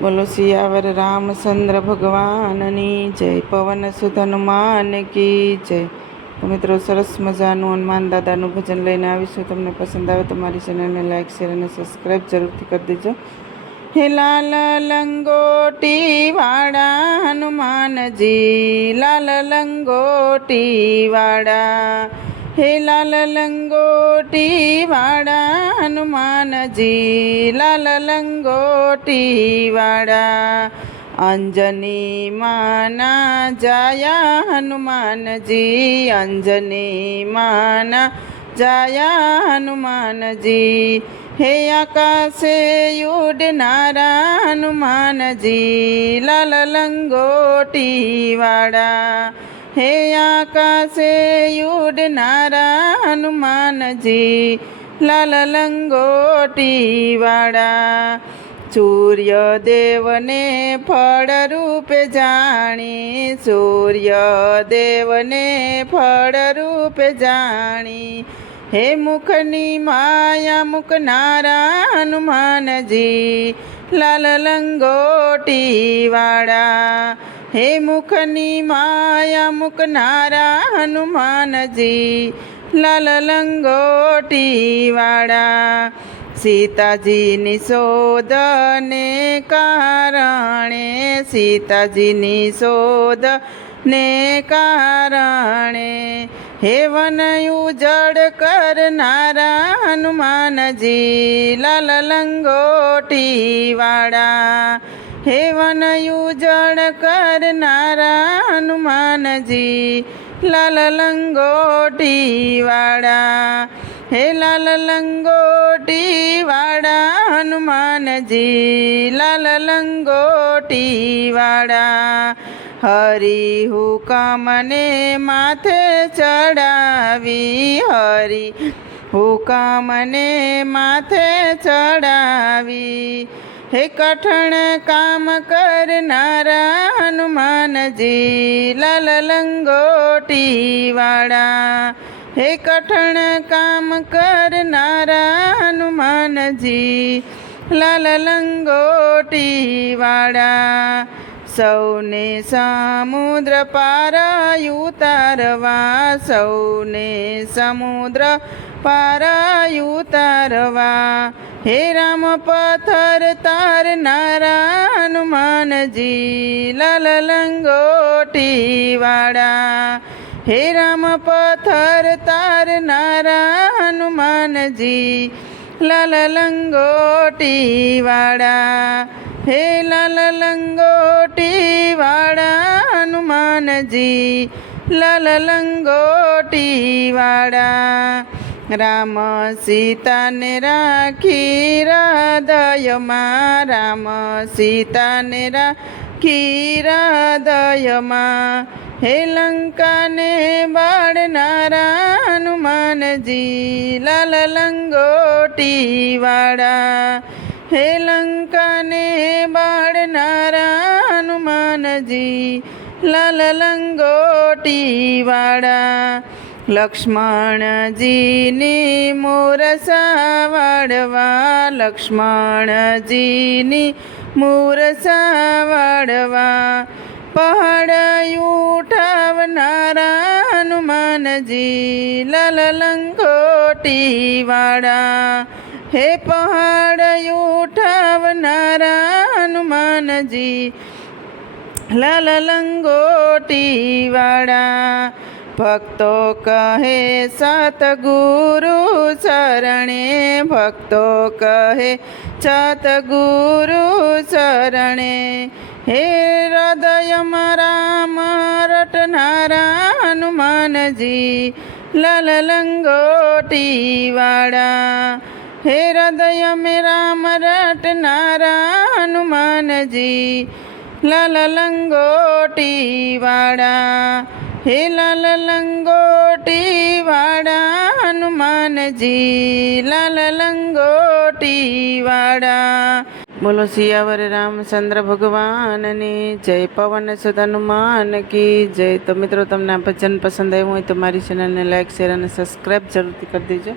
બોલો સિયાવર રામચંદ્ર ભગવાનની જય, પવન સુધ હનુમાન કી જય. તો મિત્રો સરસ મજાનું હનુમાન દાદાનું ભજન લઈને આવીશું. તમને પસંદ આવે તમારી મારી ચેનલને લાઈક, શેર અને સબસ્ક્રાઈબ જરૂરથી કરી દેજો. હે લાલ લંગોટી વાળા હનુમાનજી, લાલ લંગોટી વાળા હે લાલ લંગોટી વાળા હનુમાનજી, લાલ લંગોટી વાળા અંજની માના જાયા હનુમાનજી અંજની માના જાયા હનુમાનજી. હે આકાશે ઉડનારા હનુમાનજી, લાલ લંગોટી વાળા હે આકાશે ઉડનારા હનુમાનજી, લાલ લંગોટી વાળા ફળ રૂપે જાણી સૂર્યદેવને ફળરૂપે જાણી. હે મુખની માયા મુકનારા હનુમાનજી, લાલ લંગોટી વાળા હે મુખની માયા મુકનારા હનુમાનજી, લાલ લંગોટી વાળા સીતાજીની શોધને કારણે, સીતાજીની શોધ ને કારણે હેવન ઉજળ કરનારા હનુમાનજી, લાલ લંગોટી વાળા હેવન ઉજળ કરનારા હનુમાનજી, લાલ લંગોટી વાળા હે લાલ લંગોટી વાળા હનુમાનજી, લાલ લંગોટી વાળા હરી હુકમને માથે ચડાવી, હરી હુકમને માથે ચડાવી. હે કઠણ કામ કરનારા હનુમાનજી, લાલ લંગોટી વાળા હે કઠણ કામ કરનારા હનુમાનજી, લાલ લંગોટી વાળા સૌને સમુદ્ર પારાયુ તારવા સૌને સમુદ્ર પારાયુ ઉતારવા. હે રામ પથર તાર નારા હનુમાનજી લાલ લંગોટી વાળા હે રામ પથર તાર નારા હનુમાનજી લાલ લંગોટી વાળા હે લાલ લંગોટી વાળા હનુમાનજી લાલ લંગોટી વાળા રામ સીતાને રાખી હૃદયમાં રામ સીતાને રાખી હૃદયમાં હે લંકાને બાળનારા હનુમાનજી લાલ લંગોટીવાળા હે લંકાને બાળનારા હનુમાનજી લાલ લંગોટી વાળા. લક્ષ્મણજીની મૂરસા વાળવા લક્ષ્મણજીની મૂરસા વાળવા પહાડ ઉઠાવનારા હનુમાનજી લાલ લંગોટી વાળા હે પહાડ ઉઠાવનારા હનુમાનજી લાલ લંગોટી વાળા ભક્તો કહે, સતગુરુ શરણે ભક્તો કહે, સતગુરુ શરણે, હે હૃદય રામ રટનારા હનુમાનજી લાલ લંગોટી વાળા હે હૃદય મે રામ રટનારા હનુમાનજી લાલ લંગોટી વાળા હે લાલ લંગોટી વાળા હનુમાનજી લાલ લંગોટી વાળા બોલો સિયાવર રામચંદ્ર ભગવાનની જય પવન સુદ હનુમાન કી જય. તો મિત્રો, તમને આ ભજન પસંદ આવ્યું હોય તો મારી ચેનલને લાઈક શેર અને સબસ્ક્રાઈબ જરૂરથી કરી દેજો.